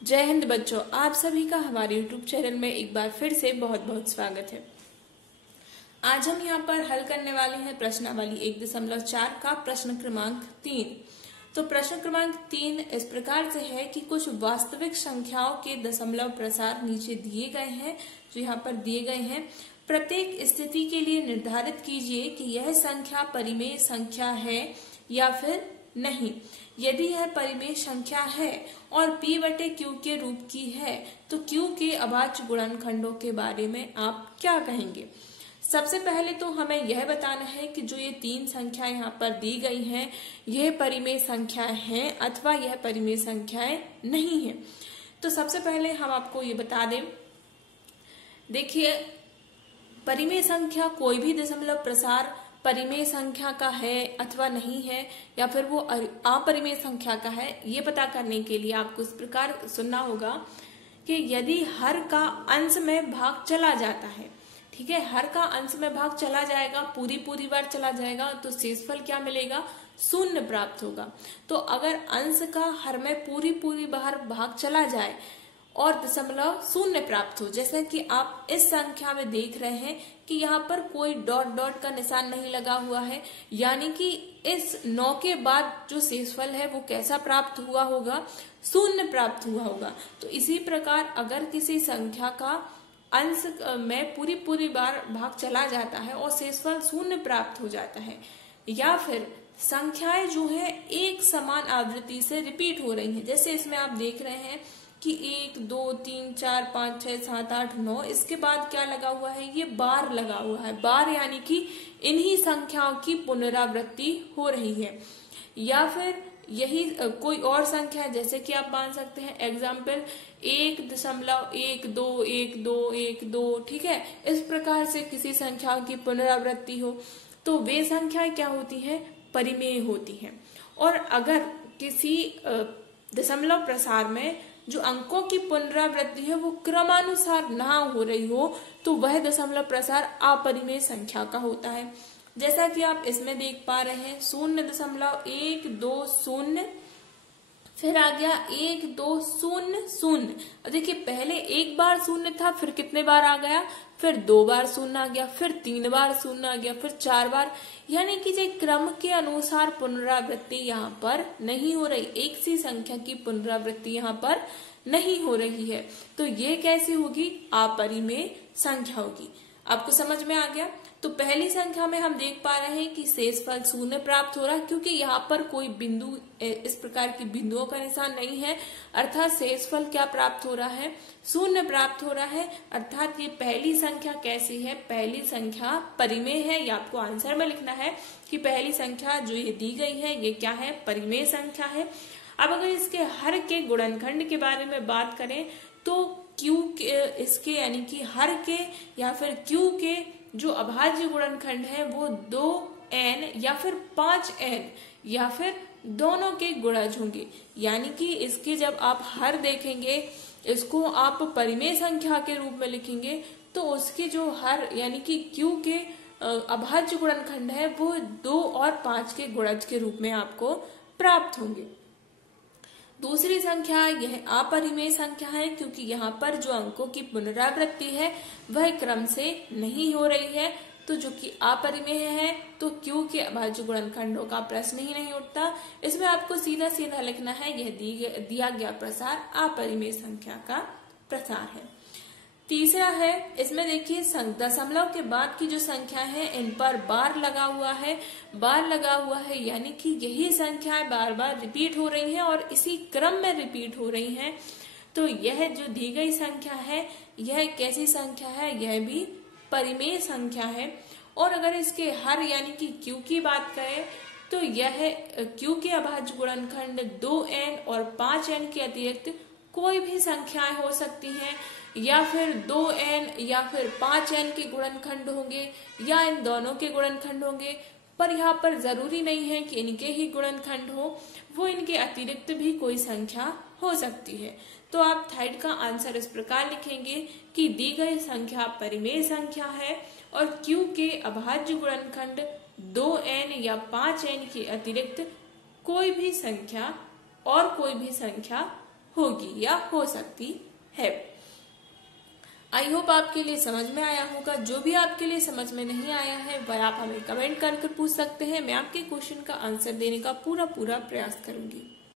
जय हिंद बच्चों, आप सभी का हमारे YouTube चैनल में एक बार फिर से बहुत बहुत स्वागत है। आज हम यहाँ पर हल करने वाले हैं प्रश्नावली 1.4 का प्रश्न क्रमांक 3। तो प्रश्न क्रमांक 3 इस प्रकार से है कि कुछ वास्तविक संख्याओं के दशमलव प्रसार नीचे दिए गए हैं, जो यहाँ पर दिए गए हैं। प्रत्येक स्थिति के लिए निर्धारित कीजिए कि यह संख्या परिमेय संख्या है या फिर नहीं। यदि यह परिमेय संख्या है और P/Q के रूप की है तो Q के अभाज्य गुणनखंडों के बारे में आप क्या कहेंगे। सबसे पहले तो हमें यह बताना है कि जो ये तीन संख्याएं यहाँ पर दी गई हैं, यह परिमेय संख्याएं हैं अथवा यह परिमेय संख्याएं नहीं है। तो सबसे पहले हम आपको ये बता दें, देखिए परिमेय संख्या कोई भी दशमलव प्रसार परिमेय संख्या का है अथवा नहीं है या फिर वो अपरिमेय संख्या का है, ये पता करने के लिए आपको इस प्रकार सुनना होगा कि यदि हर का अंश में भाग चला जाता है, ठीक है, हर का अंश में भाग चला जाएगा, पूरी बार चला जाएगा, तो शेषफल क्या मिलेगा, शून्य प्राप्त होगा। तो अगर अंश का हर में पूरी बार भाग चला जाए और दशमलव शून्य प्राप्त हो, जैसे कि आप इस संख्या में देख रहे हैं कि यहाँ पर कोई डॉट का निशान नहीं लगा हुआ है, यानी कि इस 9 के बाद जो शेषफल है वो कैसा प्राप्त हुआ होगा, शून्य प्राप्त हुआ होगा। तो इसी प्रकार अगर किसी संख्या का अंश में पूरी बार भाग चला जाता है और शेषफल शून्य प्राप्त हो जाता है, या फिर संख्याएं जो है एक समान आवृत्ति से रिपीट हो रही हैं, जैसे इसमें आप देख रहे हैं कि 1 2 3 4 5 6 7 8 9, इसके बाद क्या लगा हुआ है, ये बार लगा हुआ है। बार यानी कि इन्हीं संख्याओं की पुनरावृत्ति हो रही है। या फिर यही कोई और संख्या है, जैसे कि आप मान सकते हैं एग्जाम्पल 1.121212, ठीक है, इस प्रकार से किसी संख्या की पुनरावृत्ति हो तो वे संख्याएं क्या होती हैं, परिमेय होती हैं। और अगर किसी दशमलव प्रसार में जो अंकों की पुनरावृत्ति है वो क्रमानुसार ना हो रही हो तो वह दशमलव प्रसार अपरिमेय संख्या का होता है। जैसा कि आप इसमें देख पा रहे हैं 0.120, फिर आ गया 1200। देखिए पहले एक बार शून्य था, फिर कितने बार आ गया, फिर 2 बार शून्य आ गया, फिर 3 बार शून्य आ गया, फिर 4 बार, यानी कि जो क्रम के अनुसार पुनरावृत्ति यहाँ पर नहीं हो रही, एक सी संख्या की पुनरावृत्ति यहाँ पर नहीं हो रही है। तो ये कैसी होगी, अपरिमेय संख्या होगी। आपको समझ में आ गया। तो पहली संख्या में हम देख पा रहे हैं कि शेषफल शून्य प्राप्त हो रहा है, क्योंकि यहाँ पर कोई बिंदु, इस प्रकार की बिंदुओं का निशान नहीं है, अर्थात शेषफल क्या प्राप्त हो रहा है, शून्य प्राप्त हो रहा है। अर्थात ये पहली संख्या कैसी है, पहली संख्या परिमेय है। ये आपको आंसर में लिखना है कि पहली संख्या जो ये दी गई है ये क्या है, परिमेय संख्या है। अब अगर इसके हर के गुणनखंड के बारे में बात करें तो Q के, इसके यानी कि हर के या फिर Q के जो अभाज्य गुणनखंड है वो 2n या फिर 5n या फिर दोनों के गुणज होंगे। यानी कि इसके जब आप हर देखेंगे, इसको आप परिमेय संख्या के रूप में लिखेंगे तो उसके जो हर यानी कि Q के अभाज्य गुणनखंड है वो 2 और 5 के गुणज के रूप में आपको प्राप्त होंगे। दूसरी संख्या यह अपरिमेय संख्या है, क्योंकि यहाँ पर जो अंकों की पुनरावृत्ति है वह क्रम से नहीं हो रही है। तो जो कि अपरिमेय है तो Q के अभाज्य गुणनखंडों का प्रश्न ही नहीं उठता। इसमें आपको सीधा लिखना है यह दिया गया प्रसार अपरिमेय संख्या का प्रसार है। तीसरा है, इसमें देखिए दशमलव के बाद की जो संख्या है इन पर बार लगा हुआ है, यानी कि यही संख्याएं बार रिपीट हो रही हैं और इसी क्रम में रिपीट हो रही हैं। तो यह जो दी गई संख्या है यह कैसी संख्या है, यह भी परिमेय संख्या है। और अगर इसके हर यानी कि Q की बात करें तो यह Q के अभाज्य गुणनखंड 2n और 5n के अतिरिक्त कोई भी संख्याएं हो सकती हैं, या फिर 2n या फिर 5n के गुणनखंड होंगे या इन दोनों के गुणनखंड होंगे। पर यहाँ पर जरूरी नहीं है कि इनके ही गुणनखंड हो, वो इनके अतिरिक्त भी कोई संख्या हो सकती है। तो आप थर्ड का आंसर इस प्रकार लिखेंगे कि दी गई संख्या परिमेय संख्या है और Q के अभाज्य गुणनखंड 2n या 5n के अतिरिक्त कोई भी संख्या होगी या हो सकती है। आई होप आपके लिए समझ में आया होगा। जो भी आपके लिए समझ में नहीं आया है वह आप हमें कमेंट करके पूछ सकते हैं। मैं आपके क्वेश्चन का आंसर देने का पूरा प्रयास करूंगी।